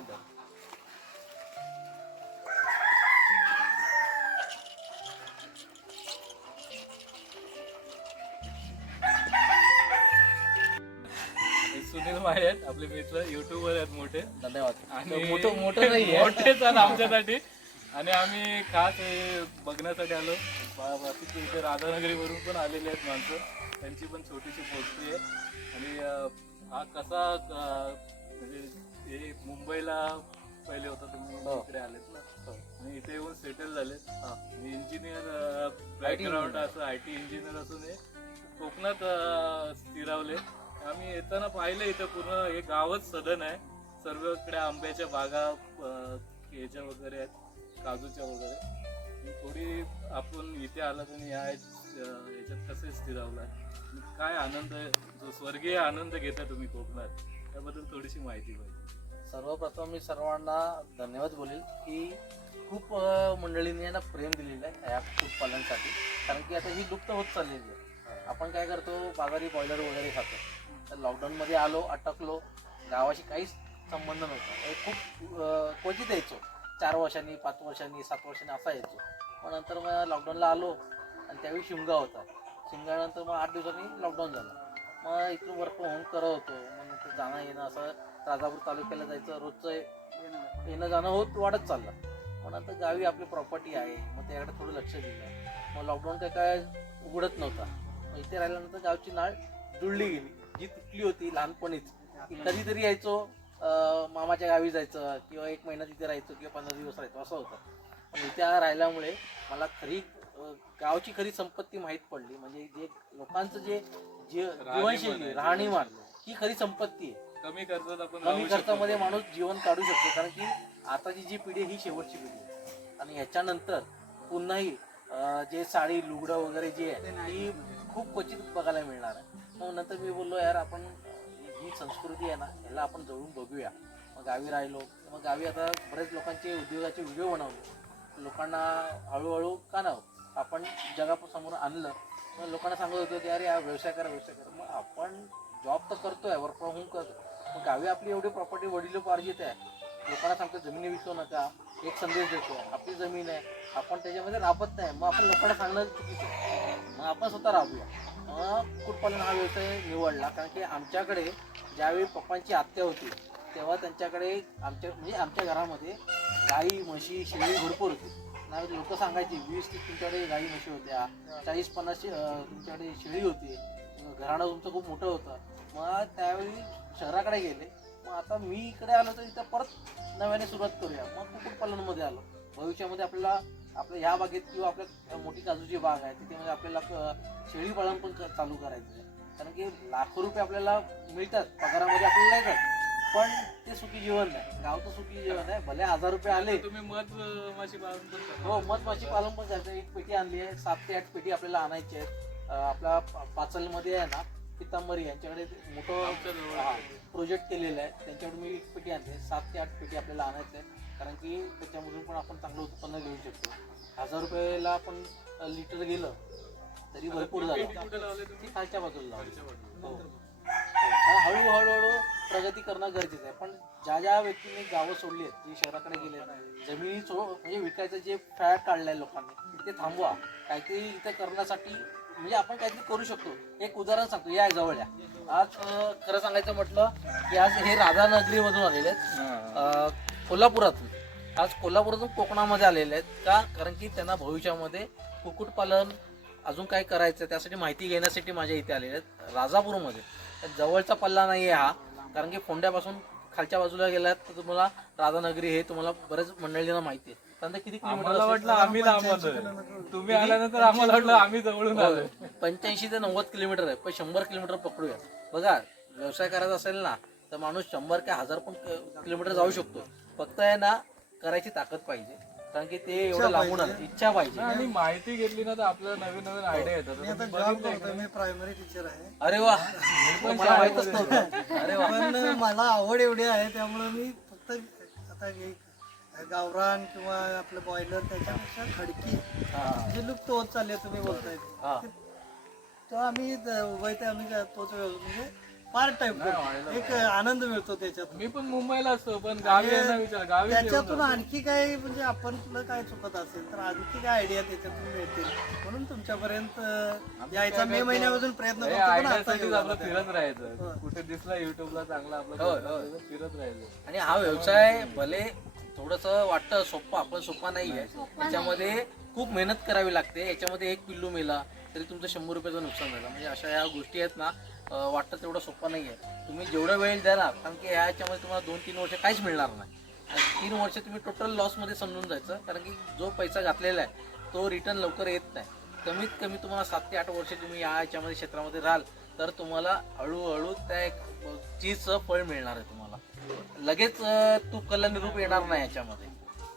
धर. हे सुनील माळे आहेत आपले मित्र युट्यूबर आहेत मोठे. धन्यवाद. आणि मोठं मोठं नाही आहे. मोठेच आहेत आमच्यासाठी. आणि आम्ही खास हे बघण्यासाठी आलो. बाकीचे इथे राधानगरीवरून पण आलेले आहेत माणसं. त्यांची पण छोटीशी पोस्टी आहे. आणि हा कसा म्हणजे हे मुंबईला पहिले होता तुम्ही हो. इकडे आलेत ना. हो. आणि इथे येऊन सेटल झालेत. इंजिनियर बॅकग्राऊंड असं आय टी इंजिनियर असून हे कोकणात अं, स्थिरावले. आम्ही येताना पाहिलं इथं पूर्ण हे गावच सदन आहे. सर्वकडे आंब्याच्या बागा अं, ह्याच्या वगैरे आहेत काजूच्या वगैरे. आणि थोडी आपण इथे आला तर या अं, ह्याच्यात कसे स्थिरावलाय. आणि काय आनंद जो स्वर्गीय आनंद घेता तुम्ही कोकणात त्याबद्दल थोडीशी माहिती पाहिजे. सर्वप्रथम मी सर्वांना धन्यवाद बोलेल की खूप मंडळींनी यांना प्रेम दिलेलं आहे या कुक्कुटपालनासाठी कारण की आता ही लुप्त होत चाललेली आहे. आपण काय करतो बाजारी बॉयलर वगैरे खातो. तर लॉकडाऊनमध्ये आलो अटकलो गावाशी काहीच संबंध नव्हता. हे खूप क्वचित यायचो. चार वर्षांनी पाच वर्षांनी सात वर्षांनी असा यायचो. मग नंतर मग लॉकडाऊनला आलो आणि त्यावेळी शिमगा होता. शिमग्यानंतर मग आठ दिवसांनी लॉकडाऊन झालं. मग इथून वर्क फ्रॉम होम करत होतो. मग जाणं येणं असं राजापूर तालुक्याला जायचं रोजचं येणं जाणं होत वाढत चाललं. मग नंतर गावी आपली प्रॉपर्टी आहे मग त्याकडे थोडं लक्ष दिलं. मग लॉकडाऊन काय काय उघडत नव्हता. मग इथे राहिल्यानंतर गावची नाळ जुळली गेली. जी तुटली होती लहानपणीच. कधीतरी यायचो मामाच्या गावी जायचं किंवा एक महिना तिथे राहायचो किंवा पंधरा दिवस राहायचो असं होतं. पण इथे राहिल्यामुळे मला खरी गावची खरी संपत्ती माहीत पडली. म्हणजे जे लोकांचं जे जीवनशैली. राहणीमान ही खरी संपत्ती आहे. कमी खर्चात आपण कमी राहू शकतो. खर्चामध्ये माणूस जीवन काढू शकतो कारण की आताची जी पिढी आहे ही शेवटची पिढी आहे. आणि ह्याच्यानंतर पुन्हाही अं, जे साडी लुगडं वगैरे जे आहे ही खूप क्वचित बघायला मिळणार आहे. मग नंतर मी बोललो यार आपण अं, ही संस्कृती आहे ना ह्याला आपण जवळून बघूया. मग गावी राहिलो. मग गावी आता बरेच लोकांचे उद्योगाचे व्हिडिओ बनवले. लोकांना हळूहळू का ना आपण जगासमोर आणलं. मग लोकांना सांगत होतो की अरे हा व्यवसाय करा व्यवसाय करा. मग आपण जॉब तर करतोय वर्क फ्रॉम होम करतो मग गावी आपली एवढी प्रॉपर्टी वडिलोपार्जित आहे. लोकांना सांगतो जमिनी विकू नका. एक संदेश देतो. आपली जमीन आहे. आपण त्याच्यामध्ये राबत नाही. मग आपण लोकांना सांगणं चुकीचं आहे. मग आपण स्वतः राबूया. मग कुक्कुटपालन हा व्यवसाय निवडला? कारण की आमच्याकडे ज्यावेळी पप्पांची हत्या होती तेव्हा त्यांच्याकडे आमच्या म्हणजे आमच्या घरामध्ये गाई म्हशी शेळी भरपूर होती. नाही लोक सांगायची वीस तीस तुमच्याकडे गाई म्हशी होत्या चाळीस पन्नास तुमच्याकडे शेळी होती घराणं तुमचं खूप मोठं होतं. मग त्यावेळी शहराकडे गेले. मग आता मी इकडे आलो तर इथं परत नव्याने सुरुवात करूया. मग कुक्कुटपालनमध्ये आलो. भविष्यामध्ये आपल्याला आपल्या ह्या बागेत किंवा आपल्या मोठी काजूची बाग आहे तिथे म्हणजे आपल्याला शेळी पालन पण चालू करायचं आहे. कारण की लाखो रुपये आपल्याला मिळतात पगारामध्ये आपल्याला येतात. पण ते सुखी जीवन नाही. गावचं सुखी जीवन आहे. भले हजार रुपये आले. तुम्ही मध अं, माशी पालन पण करता. हो मध माशी पालन पण करायचं एक पेटी आणली आहे. सात ते आठ पेटी आपल्याला आणायची आहेत. अं, आपल्या पाचलमध्ये आहे ना पितांबरी. यांच्याकडे मोठं आमच्या जवळ. प्रोजेक्ट केलेलं आहे. त्यांच्याकडे मी एक पेटी आणते सात ते आठ पेटी आपल्याला आणायचं आहे कारण की त्याच्यामधून पण आपण चांगलं उत्पन्न घेऊ शकतो. हजार रुपयाला आपण लिटर गेलं तरी भरपूर पेटी झालं. कुठे लावले तुम्ही? ती खालच्या बाजूला लावली. खालच्या बाजूला. हो. हो. हळू हळूहळू प्रगती करणं गरजेचं आहे. पण ज्या ज्या व्यक्तींनी गावं सोडली आहेत जी शहराकडे गेले जमिनी सो म्हणजे विकायचं जे फॅट काढलंय लोकांनी ते थांबवा. काहीतरी इथे करण्यासाठी म्हणजे आपण काहीतरी करू शकतो. एक उदाहरण सांगतो. या जवळ या. आज खरं सांगायचं म्हटलं की आज हे राधानगरीमधून आलेले आहेत. कोल्हापुरातून. आज कोल्हापुरातून कोकणामध्ये आलेले आहेत का? कारण की त्यांना भविष्यामध्ये कुक्कुटपालन अजून काय करायचं त्यासाठी माहिती घेण्यासाठी माझ्या इथे आलेले आहेत. राजापूरमध्ये. जवळचा पल्ला नाही आहे हा. कारण की फोंड्यापासून खालच्या बाजूला गेलात तर तुम्हाला राधानगरी हे तुम्हाला बरेच मंडळींना माहिती आहे. त्यानंतर किती आम्हाला किलोमीटर वाटलं आम्ही लांब आलोय तुम्ही आल्यानंतर आम्हाला वाटलं आम्ही जवळून आलोय. पंच्याऐंशी ते नव्वद किलोमीटर आहे. पण शंभर किलोमीटर पकडूया. बघा व्यवसाय करायचा असेल ना तर माणूस शंभर ते हजार पण किलोमीटर जाऊ शकतो. फक्त आहे ना करायची ताकद पाहिजे. कारण की ते एवढं आलं. इच्छा पाहिजे. आणि माहिती घेतली ना तर आपल्याला नवीन नवीन आयडिया येतात. मी आता जॉब मी प्रायमरी टीचर आहे. अरे वा. मला माहितच नव्हतं. अरे वा. पण मला आवड एवढी आहे त्यामुळे मी फक्त आता हे गावरान किंवा आपलं बॉयलर त्याच्यापेक्षा खडकी हा. जे लुप्त होत चालले तुम्ही बोलताय. हा. ते- तो आम्ही ज- उभय ते आम्ही तोच व्यव- म्हणजे पार्ट टाइम एक आनंद मिळतो त्याच्यातून मी पण मुंबईला असतो पण गावी विचार गावी त्याच्यातून आणखी काय म्हणजे आपण तुला काय चुकत असेल तर आणखी काय आयडिया त्याच्यातून मिळतील? म्हणून तुमच्यापर्यंत यायचा मे महिन्यापासून प्रयत्न करतो आपलं. फिरत राहायचं. कुठे दिसला युट्यूबला चांगला आपला होय. तर फिरत राहायचं. आणि हा व्यवसाय भले थोडस वाटतं सोप्पा पण सोपा नाही. आहे याच्यामध्ये खूप मेहनत करावी लागते. याच्यामध्ये एक पिल्लू मेला तरी तुमचं शंभर रुपयाचं नुकसान झालं. म्हणजे अशा ह्या गोष्टी आहेत ना वाटतं तेवढं सोपं नाही आहे तुम्ही जेवढा वेळ द्याला ना, कारण की ह्या याच्यामध्ये तुम्हाला दोन तीन वर्ष काहीच मिळणार नाही. आणि तीन वर्ष तुम्ही टोटल लॉसमध्ये समजून जायचं कारण की जो पैसा घातलेला आहे तो रिटर्न लवकर येत नाही. कमीत कमी तुम्हाला सात ते आठ वर्ष तुम्ही या याच्यामध्ये क्षेत्रामध्ये राहाल तर तुम्हाला हळूहळू त्या एक चीजचं फळ मिळणार आहे तुम्हाला. लगेच अं, तूप कल्याण रूप येणार नाही याच्यामध्ये.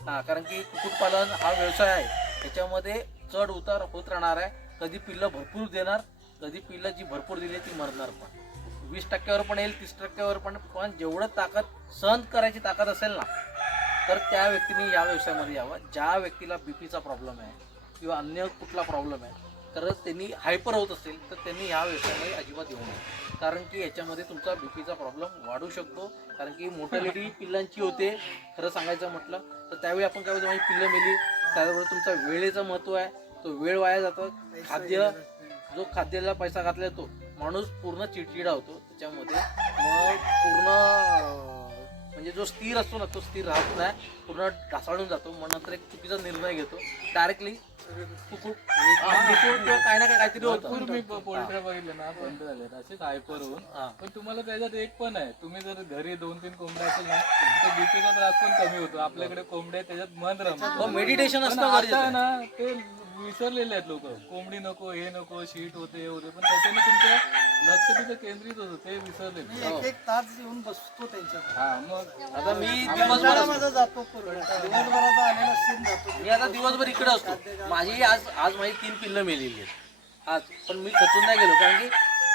हां कारण की कुक्कुटपालन हा व्यवसाय आहे. याच्यामध्ये चढ उतार होत राहणार आहे. कधी पिल्लं भरपूर देणार कधी पिल्लं जी भरपूर दिली ती मरणार पण. वीस टक्क्यावर पण येईल तीस टक्क्यावर पण पण जेवढं ताकद सहन करायची ताकद असेल ना तर त्या व्यक्तीने या व्यवसायामध्ये यावं. ज्या व्यक्तीला बी पीचा प्रॉब्लेम आहे किंवा अन्य कुठला प्रॉब्लेम आहे तर त्यांनी हायपर होत असेल तर त्यांनी या व्यवसायामध्ये अजिबात येऊ नये. कारण की याच्यामध्ये तुमचा बी पीचा प्रॉब्लेम वाढू शकतो. कारण की मोर्टॅलिटी पिल्लांची होते खरं सांगायचं म्हटलं तर त्यावेळी आपण काय होतो माझी पिल्लं मेली. त्याबरोबर तुमचा वेळेचं महत्त्व आहे. तो वेळ वाया जातो. खाद्य जो खाद्याला पैसा घातला तो माणूस पूर्ण चिडचिडा होतो. त्याच्यामध्ये मग पूर्ण म्हणजे जो स्थिर असतो ना तो स्थिर राहत नाही. पूर्ण ढासाळून जातो. मग नंतर एक चुकीचा निर्णय घेतो. डायरेक्टली कुकुट किंवा काही ना काही काहीतरी भरपूर होतं मी पोल्ट्री बघितले ना बंद झाले असेच हायपर होऊन हा. पण तुम्हाला त्याच्यात एक पण आहे. तुम्ही जर घरी दोन तीन कोंबड्या असेल ना तर बीपीचा त्रास पण कमी होतो. आपल्याकडे कोंबड्या त्याच्यात मन रमत. हो मेडिटेशन गरजेचं आहे. ना ते विसरलेले आहेत लोक. कोंबडी नको हे नको शीट होते हे होते. पण त्याच्याने तुमचं लक्ष तिथे केंद्रित होतं ते विसरलेले मी एक एक तास येऊन बसतो त्यांच्यात. हा मग आता मी दिवसभर माझा जातो पूर्ण दिवसभराचा आलेला सीन जातो मी आता दिवसभर इकडे असतो. माझी आज आज माझी तीन पिल्लं मेलेली आहेत. आज. पण मी खचून नाही गेलो कारण की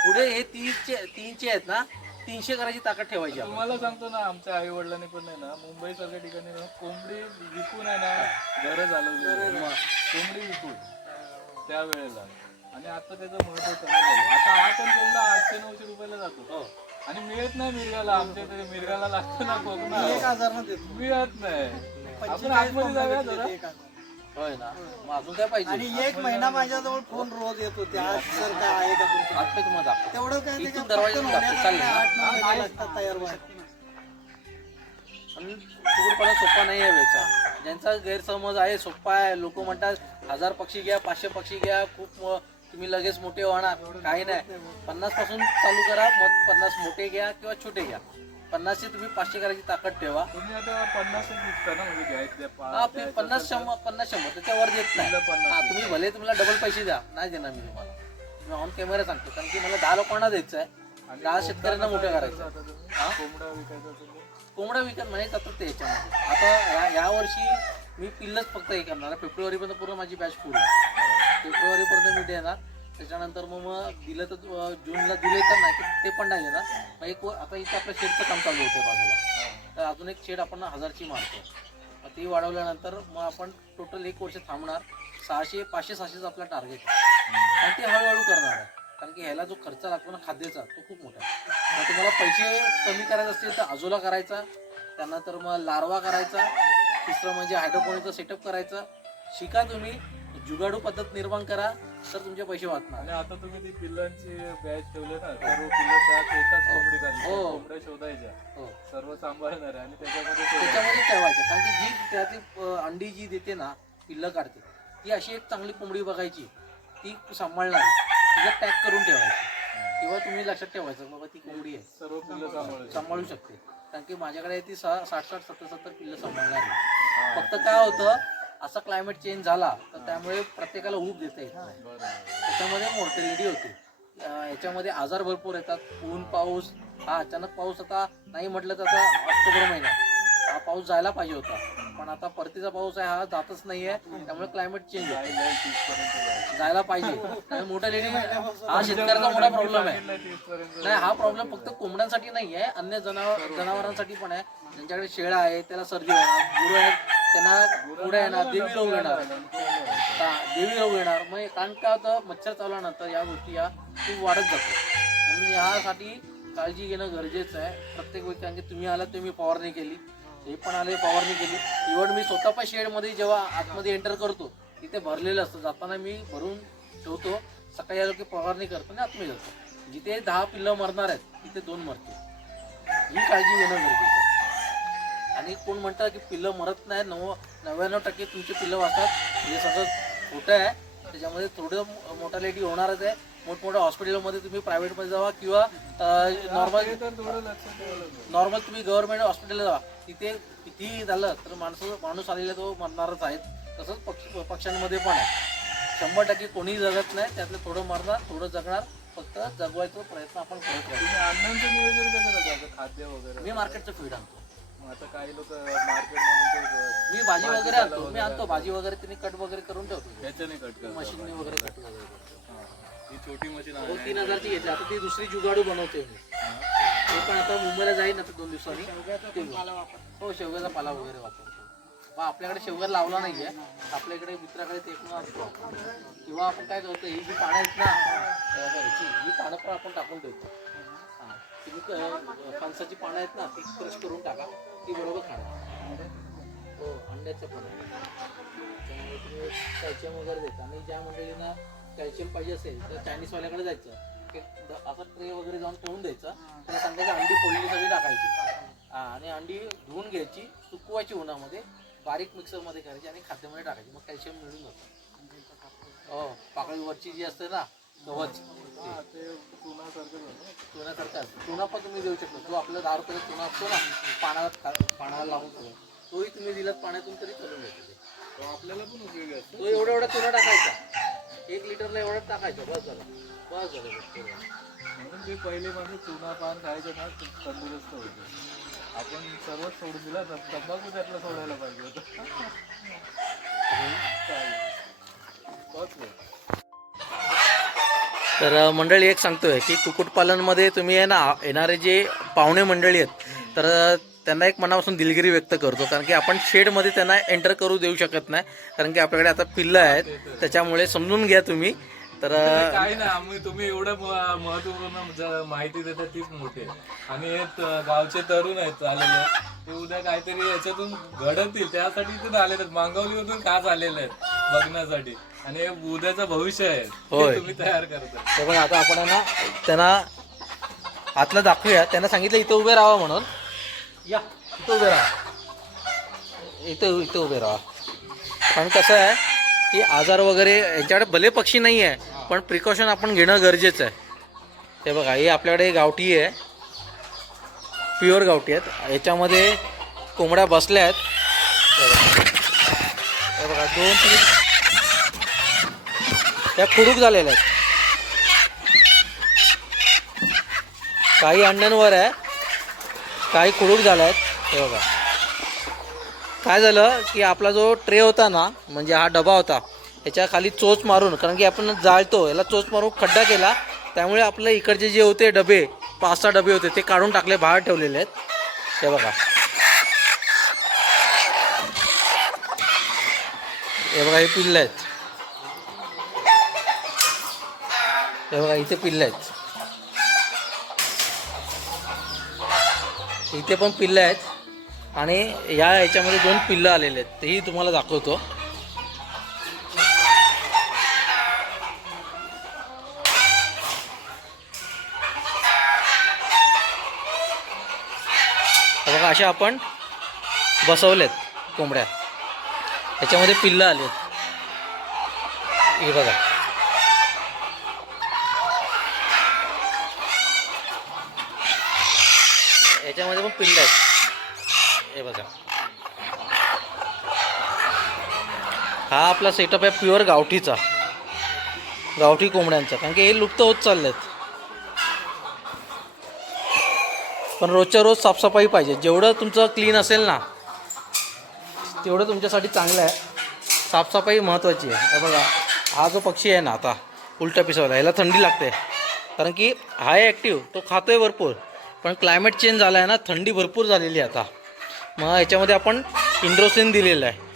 पुढे हे तीनचे तीनचे आहेत ना तीनशे करायची ताकद ठेवायची आपण. तुम्हाला सांगतो ना आमच्या आई वडिलांनी पण नाही ना मुंबई सारख्या ठिकाणी ना कोंबडी विकून आहे ना घर चालवली कोंबडी विकून. त्या वेळेला आणि आता त्याचं महत्त्व कमी झालं आता हा पण कोंबडा आठशे नऊशे रुपयाला जातो. हो. आणि मिळत नाही मिरगाला. आमच्या इथे मिरगाला लागतो ना कोकणात. देतो. मिळत नाही. आपण आतमध्ये जाऊया जरा. होय ना? मग अजून काय पाहिजे? आणि एक महिना माझ्याजवळ फोन रोज येत होते. आज सर काय आहे का तुमचं? तुम्हाला. तेवढं काय इथून त्याच्यात दरवाजा पटकन काय? आठ नऊ महिने लागतात तयार व्हायला. पण कुकुटपालन सोपा नाही आहे व्यवसाय. ज्यांचा गैरसमज आहे सोपा आहे. लोक म्हणतात हजार पक्षी घ्या पाचशे पक्षी घ्या खूप म- तुम्ही लगेच मोठे होणार काही नाही. पन्नासपासून चालू करा मग पन्नास मोठे घ्या किंवा छोटे घ्या. पन्नासचे तुम्ही पाचशे करायची ताकद ठेवा. तुम्ही आता पन्नास विकता ना म्हणजे घ्यायचे हा पी- पन्नास शंभर पन्नास शंभर त्याच्यावर देत नाही. किलो पन्नास. हा तुम्ही भले तुम्हाला डबल पैसे द्या. नाही देणार मी तुम्हाला. मी ऑन कॅमेरा सांगतो कारण की मला दहा लोकांना द्यायचं आहे दहा शेतकऱ्यांना मोठं करायचं आहे. हा? कोंबडा विकायचा विकत म्हणजे जातात ते याच्यामध्ये. आता या यावर्षी मी पिल्लच फक्त हे करणार. आहे. फेब्रुवारीपर्यंत पूर्ण माझी बॅच फुल आहे. फेब्रुवारीपर्यंत मी देणार. त्याच्यानंतर मग मग दिलं तर जूनला दिले तर नाही तर ते पण नाही देणार. मग एक व- आता इथं आपलं शेडचं काम चालू होतं बाजूला. तर अजून एक शेड आपण हजारची मारतो मग ती वाढवल्यानंतर मग आपण टोटल एक वर्ष थांबणार. सहाशे पाचशे सहाशेचा आपला टार्गेट आहे. आणि ते हळूहळू करणार आहे. कारण की ह्याला जो खर्च लागतो ना खाद्याचा तो खूप मोठा आहे. मग तुम्हाला पैसे कमी करायचे असतील तर आजोला करायचा. त्यानंतर मग लार्वा करायचा. तिसरं म्हणजे हायड्रोपोनिकचा सेटअप करायचा. शिका तुम्ही. जुगाडू पद्धत निर्माण करा. तर तुमचे पैसे वाचणार. आणि आता तुम्ही ती पिल्लांची बॅच ठेवले ना सर्व पिल्लं त्यात एकाच कोंबडी हो. कोंबड्या शोधायच्या. हो. सर्व सांभाळणार आणि त्याच्यामध्ये ठेवायचं. त्याच्यामध्ये ठेवायचं. कारण की जी त्याची अं, अंडी जी देते ना पिल्लं काढते ती अशी एक चांगली कोंबडी बघायची. ती सांभाळणार तिचं टॅग करून ठेवायची. किंवा तुम्ही लक्षात ठेवायचं बाबा ती कोंबडी आहे. सर्व पिल्लं सांभाळायची सांभाळू शकते. कारण की माझ्याकडे ती सहा साठ साठ सत्तर सत्तर पिल्लं सांभाळणार. आहे फक्त काय होतं असा क्लायमेट चेंज झाला तर त्यामुळे प्रत्येकाला ऊब देते त्याच्यामध्ये मॉर्टेलिटी होते. याच्यामध्ये आजार भरपूर येतात. ऊन पाऊस हा अचानक पाऊस आता नाही म्हटलं तर आता ऑक्टोबर महिन्यात हा पाऊस जायला पाहिजे होता. पण आता परतीचा पाऊस आहे हा जातच नाहीये. त्यामुळे क्लायमेट चेंज होतं. जायला पाहिजे. मोर्टॅलिटी हा शेतकऱ्याचा मोठा प्रॉब्लेम आहे. नाही हा प्रॉब्लेम फक्त कोंबड्यांसाठी नाही आहे अन्य जनावर जनावरांसाठी पण आहे. ज्यांच्याकडे शेळ्या आहे त्याला सर्दी होणार गुरु आहेत त्यांना पुढे येणार देवी रोग येणार देवी रोग येणार मग कारण काय होतं मच्छर चावल्यानंतर या गोष्टी या खूप वाढत जातो म्हणून यासाठी काळजी घेणं गरजेचं आहे. प्रत्येक व्यक्ती कारण की तुम्ही आलात तुम्ही फवारणी केली. हे पण आले फवारणी केली. इव्हन मी स्वतः पण शेडमध्ये जेव्हा आतमध्ये एंटर करतो तिथे भरलेलं असतं. जाताना मी भरून ठेवतो. सकाळी आलो की फवारणी करतो आणि आतमध्ये जातो. जिथे दहा पिल्लं मरणार आहेत तिथे दोन मरते ही काळजी घेणं गरजेचं आहे. आणि कोण म्हणतं की पिल्लं मरत नाही नव नव्याण्णव टक्के तुमची पिल्लं वाचतात. हे सगळं खोटं आहे. त्याच्यामध्ये थोडं मोर्टॅलिटी होणारच आहे. मोठमोठ्या हॉस्पिटलमध्ये तुम्ही प्रायव्हेटमध्ये जावा किंवा नॉर्मल. नॉर्मल तुम्ही गव्हर्नमेंट हॉस्पिटलला जा तिथे कितीही झालं तर माणसं माणूस आलेला तो मरणारच आहेत तसंच पक्ष पक्ष्यांमध्ये पण आहे. शंभर टक्के कोणीही जगत नाही. त्यातलं थोडं मरणार थोडं जगणार. फक्त जगवायचा प्रयत्न आपण करत राहतो अन्नांचं नियोजन कसं खाद्य वगैरे मी मार्केटचं फीड आणतो. मग आता काही लोक मार्केटमधून ते मी भाजी वगैरे आणतो मी आणतो भाजी वगैरे तिने कट वगैरे करून ठेवतो. याच्याने कट करतात मशीनने वगैरे कट वगैरे करतो. हा. ही छोटी मशीन आहे. तीन हजारची घेतली आता ती दुसरी जुगाडू बनवते मी. ते पण आता मुंबईला जाईन आता दोन दिवसांनी. ते. हो शेवग्याचा पाला वगैरे वापरतो. मग आपल्याकडे शेवगा लावला नाहीये. आपल्याकडे मित्राकडे ते पण असतो. किंवा आपण काय करतो ही जी पानं आहेत ना अं, ह्याची ही पानं पण आपण टाकून देतो. हा. तुम्ही क- फणसाची पानं आहेत ना ती क्रश करून टाका. ती बरोबर खाणार. हो अंड्याचं पण. त्यामुळे तुम्ही कॅल्शियम वगैरे देता. आणि ज्या मंडळींना कॅल्शियम पाहिजे असेल तर चायनीजवाल्याकडे जायचं. एक ट्रे वगैरे जाऊन ठेवून द्यायचा. त्याला सांगायचं अंडी फोडली सगळी टाकायची. आणि अंडी धुवून घ्यायची सुकवायची उन्हामध्ये. बारीक मिक्सरमध्ये करायची आणि खाद्यामध्ये टाकायची. मग कॅल्शियम मिळून जातं. हो पाकळीवरची जी असते ना गव्हाच. ते चुनासारखं असतो चुना पण तुम्ही देऊ शकता जो आपला दहा रुपयाचा चुना असतो ना पाण्याला खा- पाण्याला लावून. तोही तुम्ही दिलात पाण्यातून तरी चालून येतो ते. आपल्याला पण उपयोगी असतो तो एवढा एवढा चुना टाकायचा एक लिटरला एवढा टाकायचा बस झालं बस झालं बस. म्हणून ते पहिले माणसं चुना पान खायचे ना तंदुरुस्त होते आपण सर्वच सोडून दिला तर तंबाखू त्यातला सोडायला पाहिजे होतं चालेल. तर मंडळी एक सांगतोय की कुक्कुटपालनमध्ये तुम्ही आहे ना येणारे जे पाहुणे मंडळी आहेत तर त्यांना एक मनापासून दिलगिरी व्यक्त करतो. कारण की आपण शेडमध्ये त्यांना एंटर करू देऊ शकत नाही. कारण की आपल्याकडे आता पिल्लं आहेत त्याच्यामुळे समजून घ्या तुम्ही. तर काही नाही आम्ही तुम्ही एवढं म- महत्त्वपूर्ण माहिती देता तीच मोठी आहे. आणि हे गावचे तरुण आहेत आलेले ते उद्या काहीतरी याच्यातून घडतील त्यासाठी इथून आलेले आहेत. मांगवलीमधून का आलेले आहेत बघण्यासाठी. आणि उद्याचं भविष्य आहे. होय. ते तुम्ही तयार करता. तर बघा आता आपण आहे ना त्यांना आतलं दाखवूया. त्यांना सांगितलं इथं उभे राहा म्हणून. या इथं उभे राहा. इथं इथं उभे राहा. पण कसं आहे की आजार वगैरे यांच्याकडे भले पक्षी नाही आहे पण प्रिकॉशन आपण घेणं गरजेचं आहे. हे बघा हे आपल्याकडे गावठी आहे. प्युअर गावठी आहेत. याच्यामध्ये कोंबड्या बसल्या आहेत. हे बघा दोन तीन त्या खुडूक झालेल्या आहेत. काही अंड्यांवर आहे काही खुडूक झाल्या आहेत. हे बघा. काय झालं की आपला जो ट्रे होता ना म्हणजे हा डबा होता याच्या खाली चोच मारून कारण की आपण जाळतो याला चोच मारून खड्डा केला त्यामुळे आपले इकडचे जे होते डबे पाच सहा डबे होते ते काढून टाकले बाहेर ठेवलेले आहेत. हे बघा. हे बघा हे पिल्लं आहेत. हे बघा इथे पिल्लं आहेत. इथे पण पिल्लं आहेत. आणि या याच्यामध्ये दोन पिल्लं आलेले आहेत. तेही तुम्हाला दाखवतो. हे बघा अशा आपण बसवलेत कोंबड्या. याच्यामध्ये पिल्लं आलेत. हे बघा. याच्यामध्ये पण पिल्लं आहेत. हे बघा. हा आपला सेटअप आहे प्युअर गावठीचा. गावठी कोंबड्यांचा. कारण की हे लुप्त होत चाललेत. पण रोजच्या रोज साफसफाई पाहिजे. जेवढं तुमचं क्लीन असेल ना तेवढं तुमच्यासाठी चांगलं आहे. साफसफाई महत्त्वाची आहे. बघा. हा जो पक्षी आहे ना आता उलटा पिसवला ह्याला थंडी लागते. कारण की हा ॲक्टिव्ह तो खातोय भरपूर. पण क्लायमेट चेंज झाला आहे ना थंडी भरपूर झालेली आहे आता. मग याच्यामध्ये आपण इंड्रोसिन दिलेलं आहे.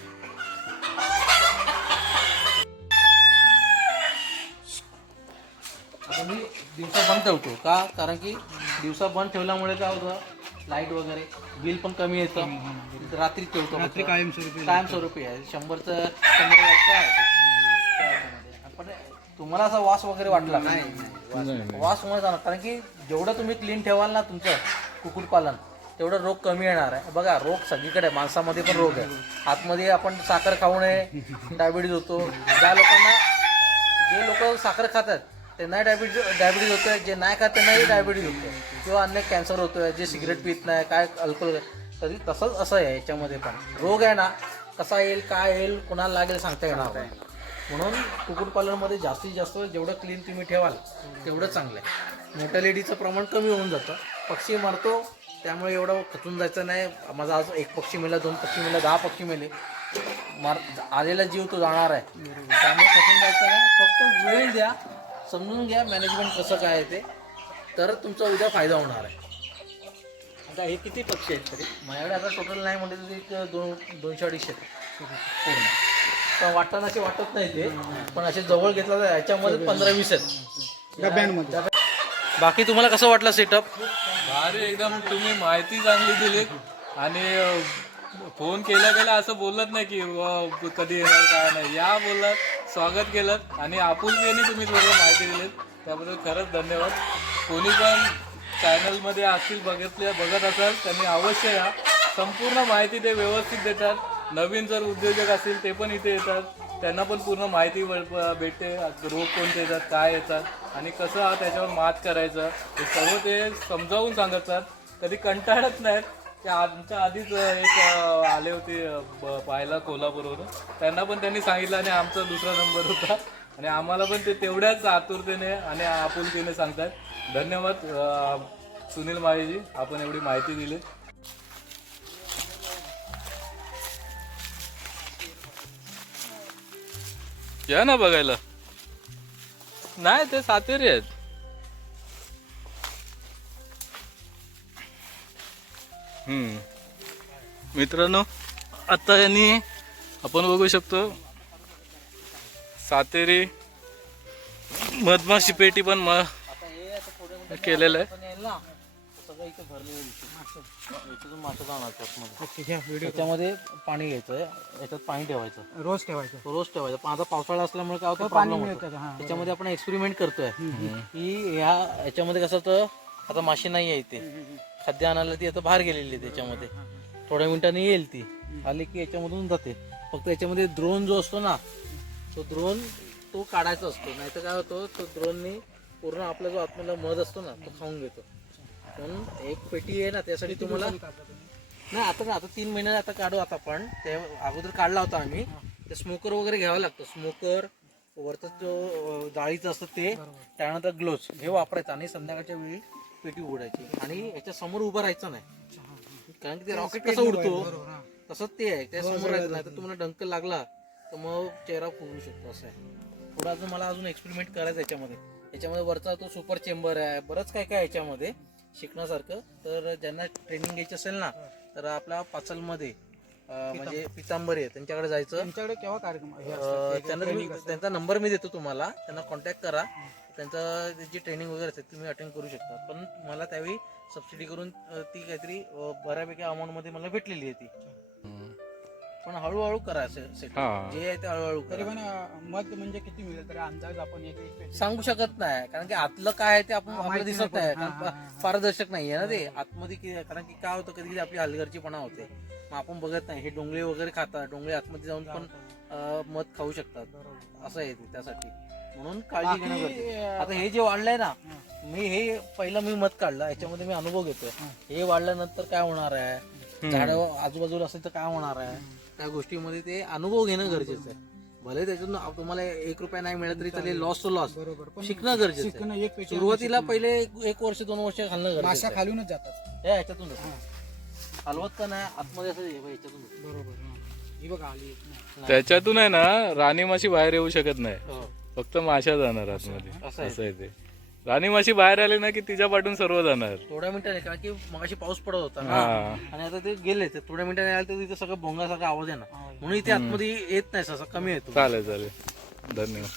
आता मी दिवसा बंद ठेवतो. का? कारण की दिवसा बंद ठेवल्यामुळे काय होतं? लाइट वगैरे बिल पण कमी येतं. रात्री ठेवतो. कायमस्वरूपी कायमस्वरूपी आहे. शंभरचं शंभर वॅटचं आहे तुम्हाला असा वास वगैरे वाटला? का? वास मुळे जाणार. कारण की जेवढं तुम्ही क्लीन ठेवाल ना तुमचं कुक्कुटपालन तेवढं रोग कमी येणार आहे. बघा रोग सगळीकडे आहे. माणसामध्ये पण रोग आहे. आतमध्ये आपण साखर खाऊ नये डायबिटीज होतो. ज्या लोकांना जे लोक साखर खातात त्यांनाही डायबिटीज डायबिटीज होतोय. जे नाही खात त्यांनाही डायबिटीज होतोय. किंवा अन्य कॅन्सर होतोय जे सिगरेट पित नाही काय अल्कोहोल तरी तसंच असं आहे याच्यामध्ये पण. रोग आहे ना कसा येईल काय येईल कोणाला लागेल सांगता येणार नाही. म्हणून कुक्कुटपालनमध्ये जास्तीत जास्त जेवढं क्लीन तुम्ही ठेवाल तेवढं चांगलं आहे. मोटॅलिटीचं प्रमाण कमी होऊन जातं. पक्षी मरतो त्यामुळे एवढं खचून जायचं नाही. माझा आज एक पक्षी मेला दोन पक्षी मेला दहा पक्षी मेले. मार आलेला जीव तो जाणार आहे. त्यामुळे खचून जायचं नाही. फक्त वेळ द्या समजून घ्या मॅनेजमेंट कसं काय आहे ते. तर तुमचा उद्या फायदा होणार आहे. आता हे किती पक्षी आहेत तरी? माझ्याकडे आता टोटल नाही म्हणजे एक दोन दोनशे अडीचशे पूर्ण. वाटताना असे वाटत नाही ते. पण असे जवळ घेतला तर याच्यामध्ये पंधरा वीस आहेत. डब्यांमध्ये. बाकी तुम्हाला कसं वाटलं सेटअप भारी एकदम तुम्ही माहिती चांगली दिलीत. आणि फोन केल्या केल्या असं बोलत नाही की व कधी येणार काय नाही. या बोललात स्वागत केलं आणि आपुलकीने तुम्ही थोडं माहिती दिलीत. त्याबद्दल खरंच धन्यवाद. कोणी पण चॅनलमध्ये असतील बघितले बघत असाल त्यांनी अवश्य या. संपूर्ण माहिती ते व्यवस्थित देतात. नवीन जर उद्योजक असतील ते पण इथे येतात. त्यांना पण पूर्ण माहिती भेटते. रोग कोणते येतात काय येतात आणि कसं हा त्याच्यावर मात करायचं हे सर्व ते समजावून सांगतात. कधी कंटाळत नाहीत. ते आमच्या आधीच एक आले होते पाहायला कोल्हापूरवरून. त्यांना पण त्यांनी सांगितलं आणि आमचा दुसरा नंबर होता. आणि आम्हाला पण ते तेवढ्याच आतुरतेने आणि आपुलतेने सांगतात. धन्यवाद सुनील माळेजी. आपण एवढी माहिती दिली. या ना बघायला. नाही ते सातेरी आहेत. हम्म. मित्रांनो आता यांनी आपण बघू शकतो सातेरी मधमाशी पेटी पण म केलेलं आहे. याच्यातून मासे जाणार आतमध्ये. ओके घ्या व्हिडिओ त्याच्यामध्ये पाणी घ्यायचं याच्यात पाणी ठेवायचं. रोज ठेवायचं. रोज ठेवायचं. पण आता पावसाळा असल्यामुळे काय होतं पाणी प्रॉब्लेम मिळतं होतो. का? हा, त्याच्यामध्ये आपण एक्सपेरिमेंट करतोय. की ह्या याच्यामध्ये कसं होतं आता माशी नाही आहे इथे. खाद्य आणायला ती आता बाहेर गेलेली आहे त्याच्यामध्ये. थोड्या मिनिटांनी येईल ती. आली की याच्यामधून जाते. फक्त याच्यामध्ये द्रोण जो असतो ना तो द्रोण तो काढायचा असतो. नाहीतर काय होतं तो द्रोणने पूर्ण आपला जो आतमधला मध असतो ना तो खाऊन घेतो. म्हणून एक पेटी आहे ना त्यासाठी तुम्हाला नाही आता आता तीन महिन्याने आता काढू आता आपण. ते अगोदर काढला होता आम्ही. ते स्मोकर वगैरे घ्यावं लागतं. स्मोकर वरचा जो जाळीचं असतं ते त्यानंतर ग्लोव्स हे वापरायचं आणि संध्याकाळच्या वेळी पेटी उघडायची. आणि याच्या समोर उभं राहायचं नाही. कारण की ते रॉकेट कसं उडतो? तसंच ते आहे. त्या समोर राहायचं नाही. तर तुम्हाला डंक लागला तर मग चेहरा फुगू शकतो असं आहे. थोडं अजून मला अजून एक्सपेरिमेंट करायचं याच्यामध्ये. याच्यामध्ये वरचा तो सुपर चेंबर आहे. बरंच काय काय याच्यामध्ये. शिकण्यासारखं. तर ज्यांना ट्रेनिंग घ्यायची असेल ना तर आपल्या पाचलमध्ये म्हणजे पितांबरी आहे त्यांच्याकडे जायचं. त्यांच्याकडे केव्हा कार्यक्रम त्यांना तुम्ही. त्यांचा नंबर मी देतो तुम्हाला. त्यांना कॉन्टॅक्ट करा. त्यांचं जी ट्रेनिंग वगैरे असते तुम्ही अटेंड करू शकता. पण मला त्यावेळी सबसिडी करून ती काहीतरी बऱ्यापैकी अमाऊंटमध्ये मला भेटलेली आहे ती. पण हळूहळू करा सेट हा. जे आहे ते हळूहळू तरी करा पण अं, मत म्हणजे किती मिळेल? तरी अंदाज आपण एक एक पेटी- सांगू शकत नाही कारण की आतलं काय आहे ते आपण आपल्याला माहिती दिसत नाही नाही. कारण हा, हा, हा. पारदर्शक नाही आहे ना ते. आतमध्ये कि- कारण की काय होतं कधी कधी आपली हलगर्जीपणा होते. मग आपण बघत नाही हे डोंगळे वगैरे खातात डोंगळे आतमध्ये जाऊन पण अं, मध खाऊ शकतात. असं आहे ते त्यासाठी. म्हणून काळजी घेणं बाकी, गरजेचं आहे. अं, आता हे जे वाढलंय ना मी हे पहिलं मी मत काढलं याच्यामध्ये मी अनुभव घेतोय. हे. वाढल्यानंतर काय होणार आहे? झाडं आजूबाजूला असेल तर काय होणार आहे? त्या गोष्टीमध्ये ते अनुभव घेणं गरजेचं आहे. भले त्याच्यातून तुम्हाला एक रुपया नाही मिळत तरी त्याला लॉस टू लॉस बरोबर पण शिकणं गरजेचं शिकणं आहे एक सुरुवातीला पहिले एक एक वर्ष दोन वर्ष घालणं गरजेचं माशा आहे. खालूनच जातात. हे ह्याच्यातूनच हलवत का नाही आतमध्ये असं हे बघ, ह्याच्यातूनच बरोबर. ही. बघा आली एक ना. त्याच्यातून आहे ना राणी माशी बाहेर येऊ शकत नाही. हो. फक्त माशा जाणार आतमध्ये. असं आहे. असं आहे ते. राणी माशी बाहेर आली ना की तिच्या पाठून सर्व जाणार. थोड्या मिनिटाने कारण की मगाशी पाऊस पडत होता ना. हा. आणि आता ते गेले ते थोड्या मिनिटाने आले तर तिथे सगळं भोंगासारखा आवाज आहे ना म्हणून इथे आतमध्ये येत नाही असं कमी येतो चालेल चालेल. धन्यवाद.